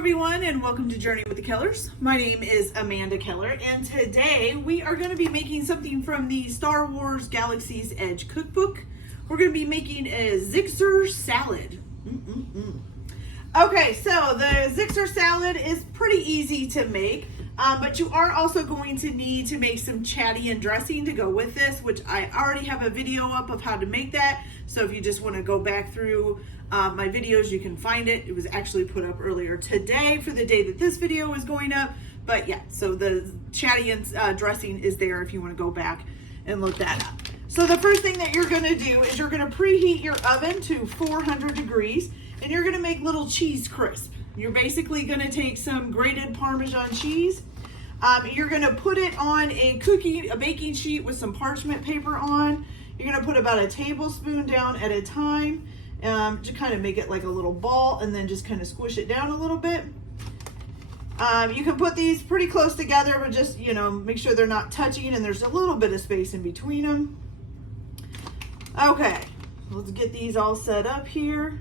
everyone, and welcome to Journey with the Kellers. My name is Amanda Keller, and today we are going to be making something from the Star Wars Galaxies Edge cookbook. We're going to be making a Xizor salad. Okay, so the Xizor salad is pretty easy to make, but you are also going to need to make some Chadian dressing to go with this, which I already have a video up of how to make that. So if you just want to go back through my videos, you can find it. It was actually put up earlier today for the day that this video is going up. But yeah, so the Chadian dressing is there if you want to go back and look that up. So the first thing that you're going to do is you're going to preheat your oven to 400 degrees and you're going to make little cheese crisp. You're basically going to take some grated Parmesan cheese. You're going to put it on a baking sheet with some parchment paper on. You're going to put about a tablespoon down at a time to kind of make it like a little ball and then just kind of squish it down a little bit. You can put these pretty close together, but just, make sure they're not touching and there's a little bit of space in between them. Okay, let's get these all set up here.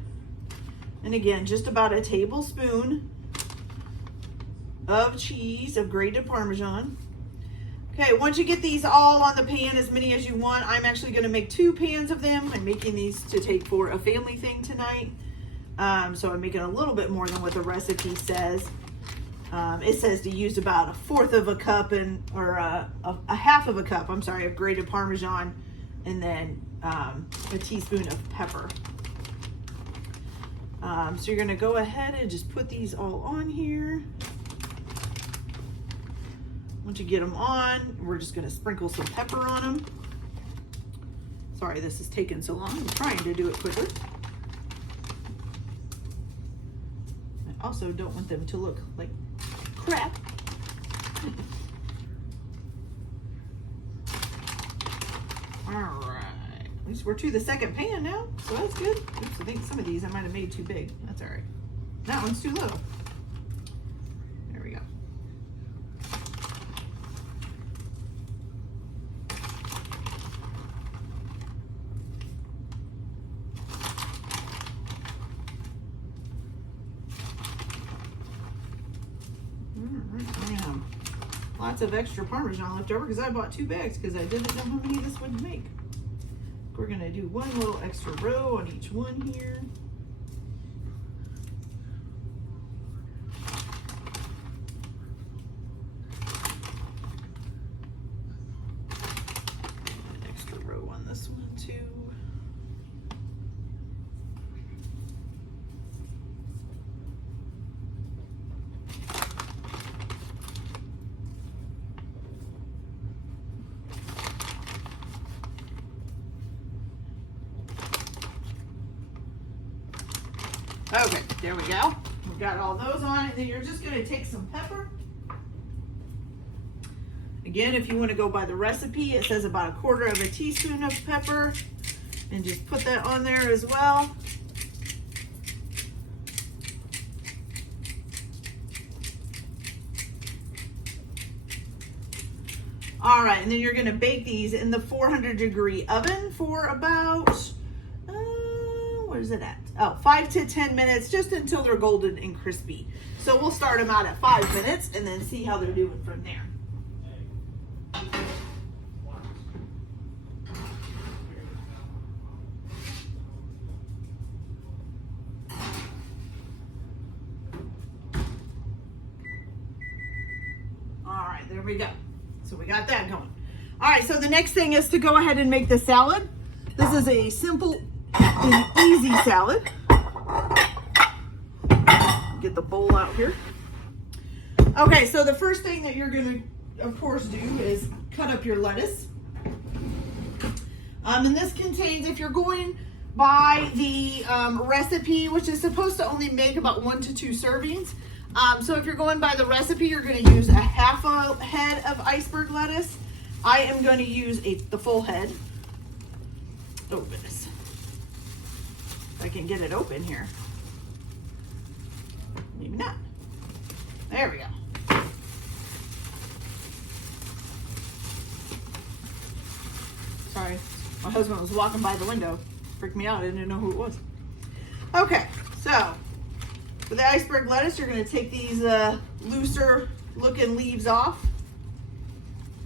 And again, just about a tablespoon of cheese, of grated Parmesan. Okay, once you get these all on the pan, as many as you want, I'm actually going to make 2 pans of them. I'm making these to take for a family thing tonight. So I'm making a little bit more than what the recipe says. It says to use about 1/4 of a cup or a 1/2 of a cup, I'm sorry, of grated Parmesan, and then a teaspoon of pepper. So you're going to go ahead and just put these all on here. Once you get them on, we're just going to sprinkle some pepper on them. Sorry this is taking so long. I'm trying to do it quicker. I also don't want them to look like crap. All right. At least we're to the second pan now, so that's good. Oops, I think some of these I might have made too big. That's all right. That one's too little. There we go. I have lots of extra Parmesan left over because I bought 2 bags because I didn't know how many this would make. We're going to do 1 little extra row on each one here. An extra row on this one too. Okay, there we go. We've got all those on, and then you're just going to take some pepper. Again, if you want to go by the recipe, it says about 1/4 of a teaspoon of pepper, and just put that on there as well. All right, and then you're going to bake these in the 400-degree oven for about, what is it at? Oh, 5 to 10 minutes, just until they're golden and crispy. So we'll start them out at 5 minutes and then see how they're doing from there. All right, there we go. So we got that going. All right, so the next thing is to go ahead and make the salad. This is a simple and easy salad. Get the bowl out here. Okay, so the first thing that you're going to, of course, do is cut up your lettuce. And this contains, if you're going by the recipe, which is supposed to only make about 1 to 2 servings. So if you're going by the recipe, you're going to use a 1/2 head of iceberg lettuce. I am going to use the full head. Oh, goodness. If I can get it open here. Maybe not. There we go. Sorry, my husband was walking by the window. Freaked me out. I didn't know who it was. Okay, so For the iceberg lettuce, you're going to take these looser looking leaves off.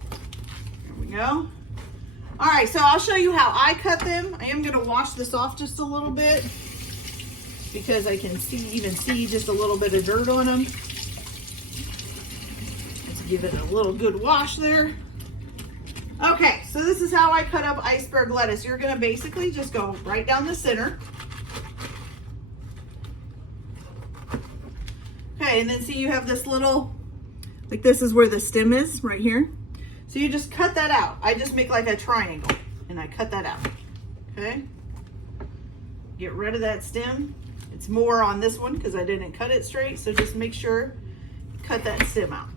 There we go. All right, so I'll show you how I cut them. I am going to wash this off just a little bit because I can even see just a little bit of dirt on them. Let's give it a little good wash there. Okay, so this is how I cut up iceberg lettuce. You're going to basically just go right down the center. Okay, and then see you have this little, like this is where the stem is, right here. So you just cut that out. I just make like a triangle and I cut that out, okay? Get rid of that stem. It's more on this one because I didn't cut it straight, so just make sure you cut that stem out.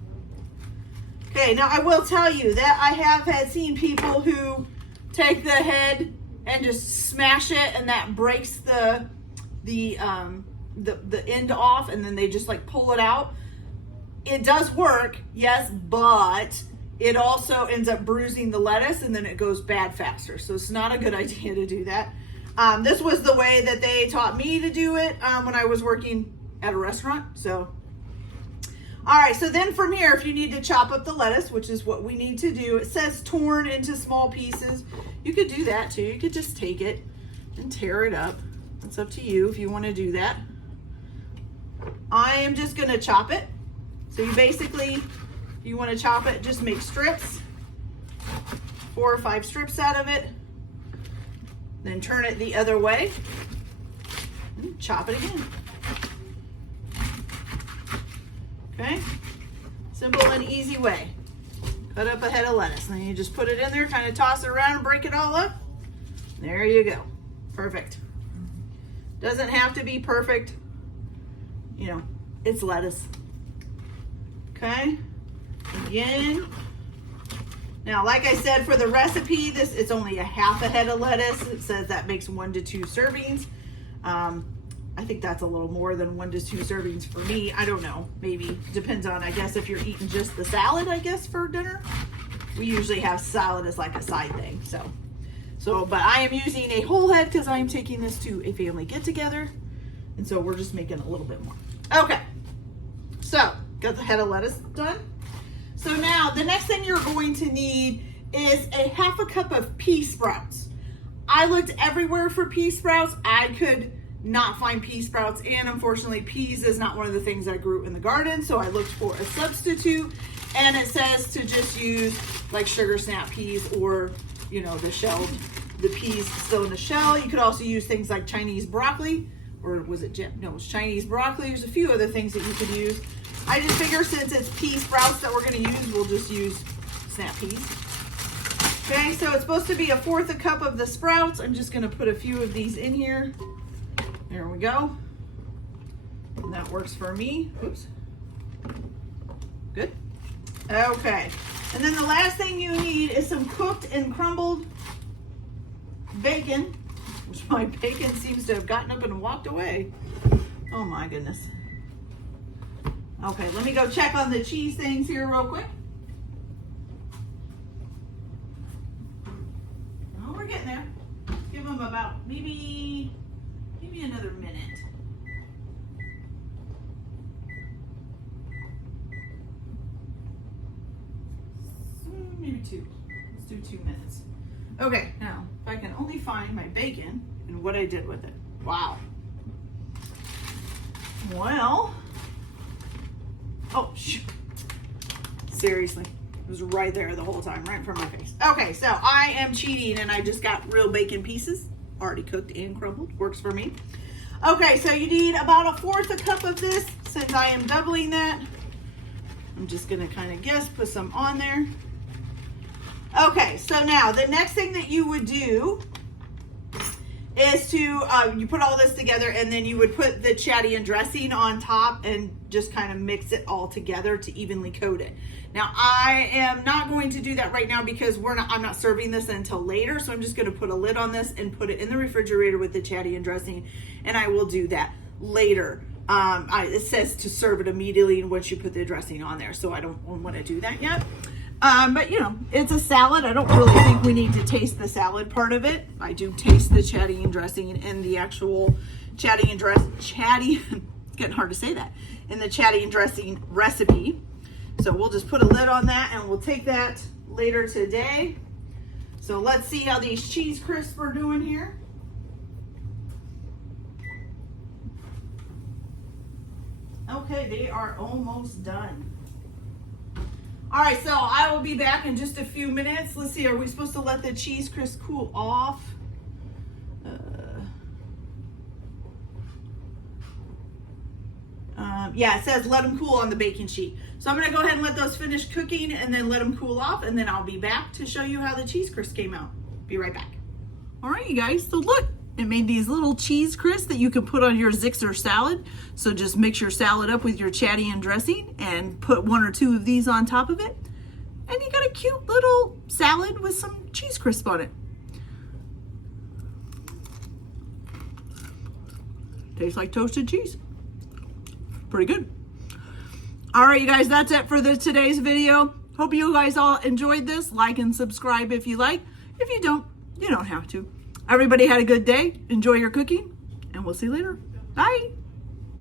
Okay, now I will tell you that I have had seen people who take the head and just smash it and that breaks the end off, and then they just like pull it out. It does work, yes, but it also ends up bruising the lettuce and then it goes bad faster. So it's not a good idea to do that. This was the way that they taught me to do it when I was working at a restaurant. So, all right, so then from here, if you need to chop up the lettuce, which is what we need to do, it says torn into small pieces. You could do that too. You could just take it and tear it up. It's up to you if you want to do that. I am just going to chop it. So you basically, if you want to chop it, just make strips, 4 or 5 strips out of it. Then turn it the other way and chop it again. Okay, simple and easy way. Cut up a head of lettuce. And then you just put it in there, kind of toss it around and break it all up. There you go. Perfect. Doesn't have to be perfect. You know, it's lettuce. Okay, again. Now, like I said, for the recipe, it's only a half a head of lettuce. It says that makes 1 to 2 servings. I think that's a little more than 1 to 2 servings for me. I don't know, maybe depends on, I guess, if you're eating just the salad, I guess, for dinner. We usually have salad as like a side thing. But I am using a whole head because I am taking this to a family get together. And so we're just making a little bit more. Okay, so got the head of lettuce done. So now the next thing you're going to need is a half a cup of pea sprouts. I looked everywhere for pea sprouts. I could not find pea sprouts, and unfortunately peas is not one of the things I grew in the garden, so I looked for a substitute, and it says to just use like sugar snap peas, or you know, the peas still in the shell. You could also use things like Chinese broccoli, or was it no, it was Chinese broccoli. There's a few other things that you could use. I just figure since it's pea sprouts that we're going to use, we'll just use snap peas. Okay, so it's supposed to be 1/4 cup of the sprouts. I'm just going to put a few of these in here. There we go. And that works for me. Oops. Good. Okay. And then the last thing you need is some cooked and crumbled bacon, which my bacon seems to have gotten up and walked away. Oh my goodness. Okay, let me go check on the cheese things here real quick. Oh, we're getting there. Give them about maybe another minute. Maybe 2. Let's do 2 minutes. Okay, now if I can only find my bacon and what I did with it. Wow. Well, oh shoot. Seriously, it was right there the whole time, right in front of my face. Okay, so I am cheating and I just got real bacon pieces, already cooked and crumbled. Works for me. Okay, so you need about 1/4 cup of this. Since I am doubling that, I'm just gonna kind of guess, put some on there. Okay, so now the next thing that you would do is to, you put all this together and then you would put the Chadian dressing on top and just kind of mix it all together to evenly coat it. Now I am not going to do that right now because I'm not serving this until later. So I'm just going to put a lid on this and put it in the refrigerator with the Chadian dressing, and I will do that later. It says to serve it immediately once you put the dressing on there, so I don't want to do that yet. But you know, it's a salad. I don't really think we need to taste the salad part of it. I do taste the Chadian dressing and the actual Chadian getting hard to say that, in the Chadian dressing recipe. So we'll just put a lid on that and we'll take that later today. So let's see how these cheese crisps are doing here. Okay, they are almost done. All right, so I will be back in just a few minutes. Let's see, are we supposed to let the cheese crisp cool off? Yeah, it says let them cool on the baking sheet. So I'm gonna go ahead and let those finish cooking and then let them cool off, and then I'll be back to show you how the cheese crisp came out. Be right back. All right, you guys, so look, it made these little cheese crisps that you can put on your Xizor salad. So just mix your salad up with your Chadian dressing and put 1 or 2 of these on top of it. And you got a cute little salad with some cheese crisp on it. Tastes like toasted cheese. Pretty good. All right, you guys, that's it for today's video. Hope you guys all enjoyed this. Like and subscribe if you like. If you don't, you don't have to. Everybody had a good day. Enjoy your cooking, and we'll see you later. Bye.